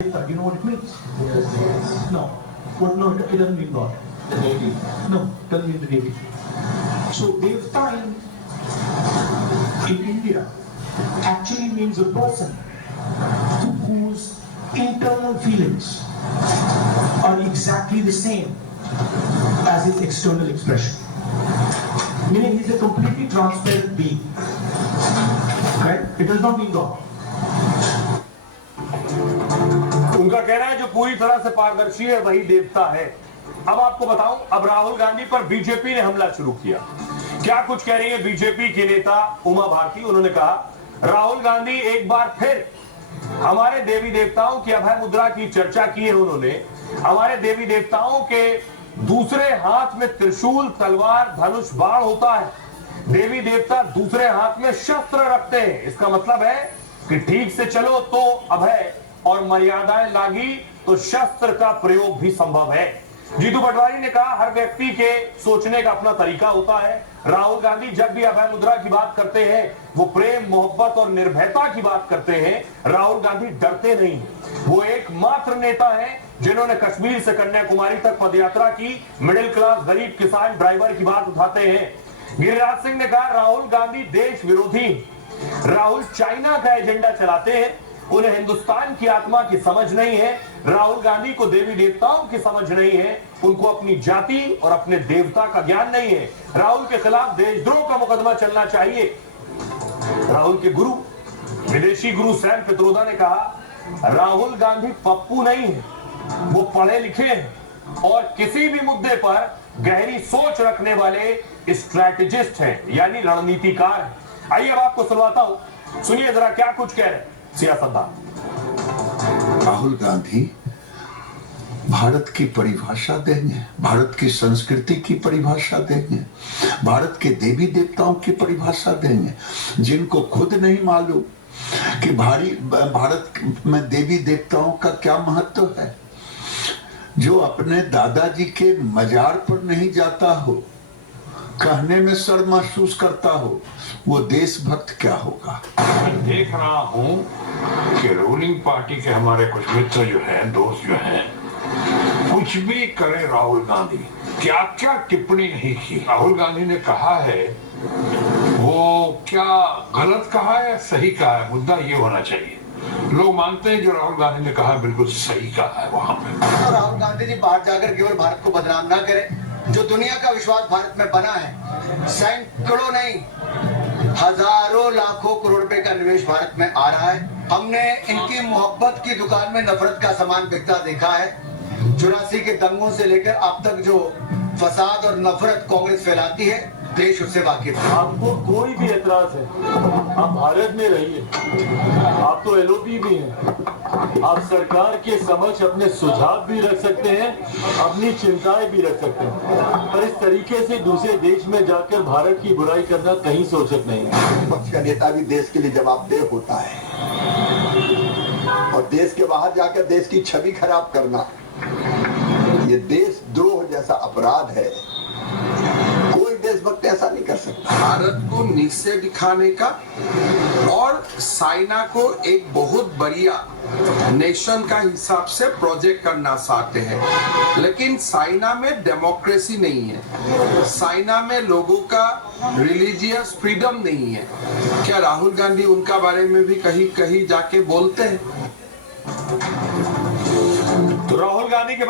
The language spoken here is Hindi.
You know what it means? Yes. No. What? No, it doesn't mean God. The deity. No, it doesn't mean the deity. So Devta in India actually means a person whose internal feelings are exactly the same as his external expression. Meaning he's a completely transparent being. Right? It does not mean God. उनका कहना है जो पूरी तरह से पारदर्शी है वही देवता है। अब आपको बताऊं, अब राहुल गांधी पर बीजेपी ने हमला शुरू किया। क्या कुछ कह रही है बीजेपी के नेता उमा भारती। उन्होंने कहा राहुल गांधी एक बार फिर हमारे देवी देवताओं की अभय मुद्रा की चर्चा की है। उन्होंने हमारे देवी देवताओं के दूसरे हाथ में त्रिशूल, तलवार, धनुष, बाण होता है। देवी देवता दूसरे हाथ में शस्त्र रखते हैं। इसका मतलब है कि ठीक से चलो तो अभय और मर्यादाएं लागी तो शस्त्र का प्रयोग भी संभव है। जीतू पटवारी ने कहा हर व्यक्ति के सोचने का अपना तरीका होता है। राहुल गांधी जब भी अभय मुद्रा की बात करते हैं वो प्रेम, मोहब्बत और निर्भयता की बात करते हैं। राहुल गांधी डरते नहीं। वो एकमात्र नेता हैं जिन्होंने कश्मीर से कन्याकुमारी तक पदयात्रा की। मिडिल क्लास, गरीब, किसान, ड्राइवर की बात उठाते हैं। गिरिराज सिंह ने कहा राहुल गांधी देश विरोधी। राहुल चाइना का एजेंडा चलाते हैं। उन्हें हिंदुस्तान की आत्मा की समझ नहीं है। राहुल गांधी को देवी देवताओं की समझ नहीं है। उनको अपनी जाति और अपने देवता का ज्ञान नहीं है। राहुल के खिलाफ देशद्रोह का मुकदमा चलना चाहिए। राहुल के गुरु, विदेशी गुरु सैम पित्रोदा ने कहा राहुल गांधी पप्पू नहीं है, वो पढ़े लिखे हैं और किसी भी मुद्दे पर गहरी सोच रखने वाले स्ट्रैटेजिस्ट हैं, यानी रणनीतिकार हैं। आइए अब आपको सुनवाता हूं, सुनिए जरा क्या कुछ कह रहे हैं सियासतदान। राहुल गांधी भारत की परिभाषा देंगे, भारत की संस्कृति की परिभाषा देंगे, भारत के देवी देवताओं की परिभाषा देंगे, जिनको खुद नहीं मालूम कि भारत में देवी देवताओं का क्या महत्व है। जो अपने दादाजी के मजार पर नहीं जाता हो, कहने में शर्म महसूस करता हो, वो देशभक्त क्या होगा। देख रहा हूं कि रूलिंग पार्टी के हमारे कुछ मित्र जो हैं, दोस्त जो हैं, कुछ भी करे राहुल गांधी, क्या क्या टिप्पणी नहीं की। राहुल गांधी ने कहा है, वो क्या गलत कहा है सही कहा है, मुद्दा ये होना चाहिए। लोग मानते हैं जो राहुल गांधी ने कहा बिल्कुल सही कहा है वहां पे। तो राहुल गांधी जी बाहर जाकर केवल भारत को बदनाम ना करें। जो दुनिया का विश्वास भारत में बना है, सैकड़ों नहीं हजारों लाखों करोड़ रुपए का निवेश भारत में आ रहा है। हमने इनकी मोहब्बत की दुकान में नफरत का सामान बिकता देखा है। 84 के दंगों से लेकर अब तक जो फसाद और नफरत कांग्रेस फैलाती है, देश उससे वाकिफ है। आपको कोई भी एतराज है, आप भारत में रहिए, आप तो एलओपी भी हैं, आप सरकार के समक्ष अपने सुझाव भी रख सकते हैं, अपनी चिंताएं भी रख सकते हैं, पर इस तरीके से दूसरे देश में जाकर भारत की बुराई करना कहीं सोचक नहीं है। पक्ष का नेता भी देश के लिए जवाबदेह होता है और देश के बाहर जाकर देश की छवि खराब करना ये देशद्रोह जैसा अपराध है। कोई देशभक्त ऐसा नहीं कर सकता। भारत को नीचे दिखाने का और चाइना को एक बहुत बढ़िया नेशन का हिसाब से प्रोजेक्ट करना चाहते हैं, लेकिन चाइना में डेमोक्रेसी नहीं है, चाइना में लोगों का रिलीजियस फ्रीडम नहीं है। क्या राहुल गांधी उनका बारे में भी कहीं कहीं जाके बोलते हैं? तो राहुल गांधी के